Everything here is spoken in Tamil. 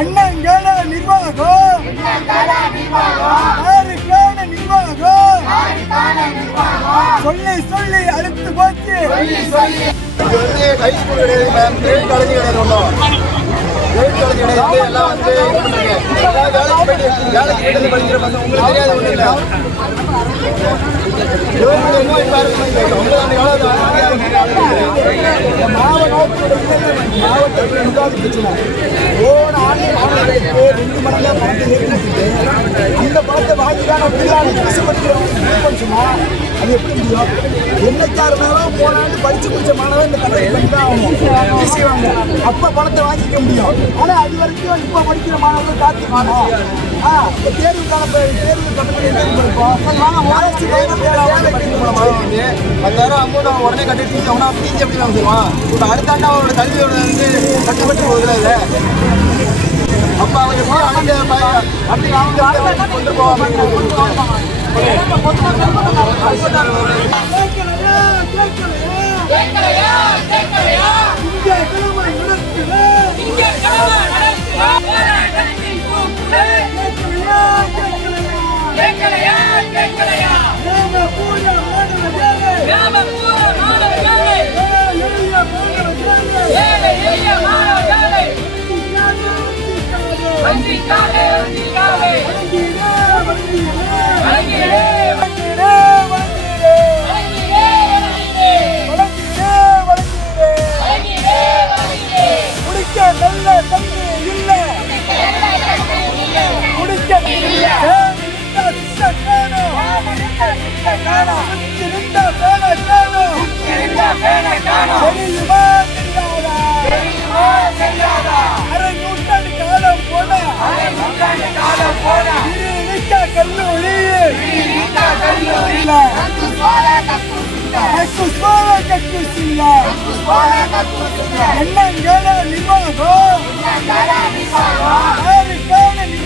எண்ணங்கள நிர்வாகம் சொல்லி சொல்லி அழுத்து போச்சு. இது வந்து ஹைஸ்கூல் கிடையாது மேம், கிரேட் காலேஜ் கிடையாது. ஒன்றும் கிரேட் காலேஜ் கிடையாது. எல்லாம் வந்து வேலைக்கு போயிட்டு படிக்கிற பசங்க உங்களுக்கு தெரியாது ஒன்றும் இல்லை. அந்த பணத்தை வாங்கிதான் அது எப்படி முடியும்? என்னைக்காரு மேலும் போனாண்டு படிச்சு முடிச்ச மாணவன் இந்த கட்டளை பண்ணி தான் ஆகணும். அப்ப பணத்தை வாங்கிக்க முடியும். ஆனா அது வரைக்கும் இப்ப படிக்கிற மாணவர்கள் காத்துக்கானா தேர்வு கட்டணம் உடனே கட்டிட்டு எப்படி வாங்குவான்? இப்ப அடுத்தாண்டு அவரோட கல்வியோட வந்து கட்டுப்பட்டு போகுதுல இல்லை. அப்ப அவங்க கொண்டு போவாங்க. எண்ணங்கள